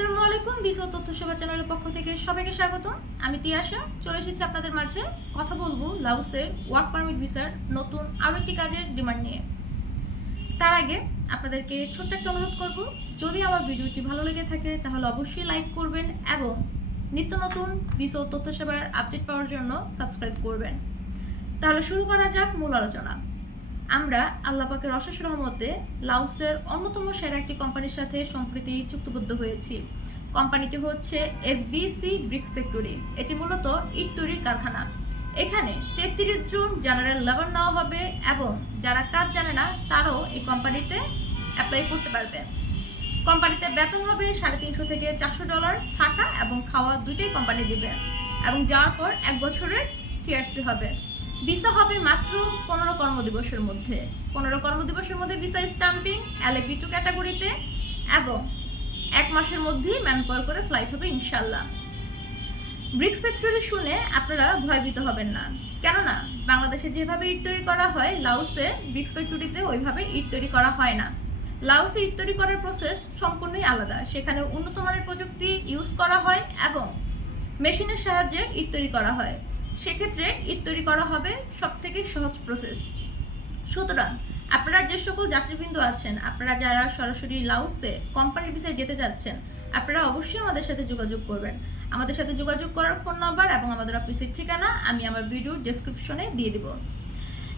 আসসালামু আলাইকুম বিশ্ব তথ্য সেবা চ্যানেলের পক্ষ থেকে সবাইকে স্বাগতম। আমি তিয়াশা, চলে এসেছি আপনাদের মাঝে কথা বলব লাউসের ওয়ার্ক পারমিট ভিসার নতুন আরও একটি কাজের ডিমান্ড নিয়ে। তার আগে আপনাদেরকে ছোট্ট একটা অনুরোধ করব, যদি আমার ভিডিওটি ভালো লেগে থাকে তাহলে অবশ্যই লাইক করবেন এবং নিত্য নতুন বিশ্ব তথ্য সেবার আপডেট পাওয়ার জন্য সাবস্ক্রাইব করবেন। তাহলে শুরু করা যাক মূল আলোচনা। আমরা আল্লাহ পাকের অশেষ রহমতে লাউসের অন্যতম সেরা একটি কোম্পানির সাথে সম্প্রতি চুক্তিবদ্ধ হয়েছি। কোম্পানিটি হচ্ছে এসবিসি ব্রিক্স ফ্যাক্টরি। এটি মূলত ইট তৈরির কারখানা। এখানে তেত্রিশ জন জেনারেল লেবার নেওয়া হবে এবং যারা কাজ জানে না, তারাও এই কোম্পানিতে অ্যাপ্লাই করতে পারবে। কোম্পানিতে বেতন হবে সাড়ে তিনশো থেকে চারশো ডলার থাকা এবং খাওয়া দুইটাই কোম্পানি দিবে এবং যাওয়ার পর এক বছরের টিআরসি হবে। ভিসা হবে মাত্র পনেরো কর্মদিবসের মধ্যে। পনেরো কর্মদিবসের মধ্যে ভিসা স্টাম্পিং এলএবি টু ক্যাটাগরিতে এবং এক মাসের মধ্যেই ম্যান পাওয়ার করে ফ্লাইট হবে ইনশাল্লাহ ব্রিক্স ফ্যাক্টরি শুনে আপনারা ভয়ভীত হবেন না। কেননা, বাংলাদেশে যেভাবে ইট তৈরি করা হয় লাউসে ব্রিক্স ফ্যাক্টরিতে ওইভাবে ইট তৈরি করা হয় না। লাউসে ইট তৈরি করার প্রসেস সম্পূর্ণই আলাদা। সেখানে উন্নত মানের প্রযুক্তি ইউজ করা হয় এবং মেশিনের সাহায্যে ইট তৈরি করা হয়। সেক্ষেত্রে ইট তৈরি করা হবে সব থেকে সহজ প্রসেস সুতরাং, আপনারা যে সকল যাত্রীবৃন্দ আছেন, আপনারা যারা সরাসরি লাউসে কোম্পানির বিষয়ে যেতে চাচ্ছেন আপনারা অবশ্যই আমাদের সাথে যোগাযোগ করবেন। আমাদের সাথে যোগাযোগ করার ফোন নাম্বার এবং আমাদের অফিসের ঠিকানা আমি আমার ভিডিও ডেসক্রিপশনে দিয়ে দিব।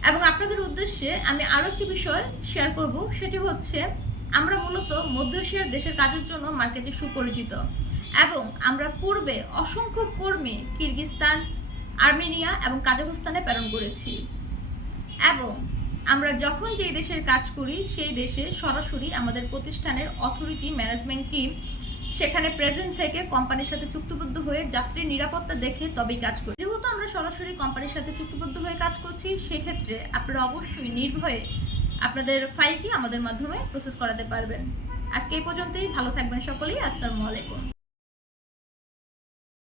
এবং আপনাদের উদ্দেশ্যে আমি আরও একটি বিষয় শেয়ার করব, সেটি হচ্ছে আমরা মূলত মধ্য এশিয়ার দেশের কাজের জন্য মার্কেটে সুপরিচিত এবং আমরা পূর্বে অসংখ্য কর্মী কিরগিস্তান আর্মেনিয়া এবং কাজাখস্তানে প্রেরণ করেছি। এবং আমরা যখন যেই দেশের কাজ করি, সেই দেশে সরাসরি আমাদের প্রতিষ্ঠানের অথরিটি ম্যানেজমেন্ট টিম সেখানে প্রেজেন্ট থেকে কোম্পানির সাথে চুক্তিবদ্ধ হয়ে যাত্রীর নিরাপত্তা দেখে তবেই কাজ করি। যেহেতু আমরা সরাসরি কোম্পানির সাথে চুক্তিবদ্ধ হয়ে কাজ করছি, সেক্ষেত্রে আপনারা অবশ্যই নির্ভয়ে আপনাদের ফাইলটি আমাদের মাধ্যমে প্রসেস করাতে পারবেন। আজকে এই পর্যন্তই, ভালো থাকবেন সকলেই, আসসালামু আলাইকুম।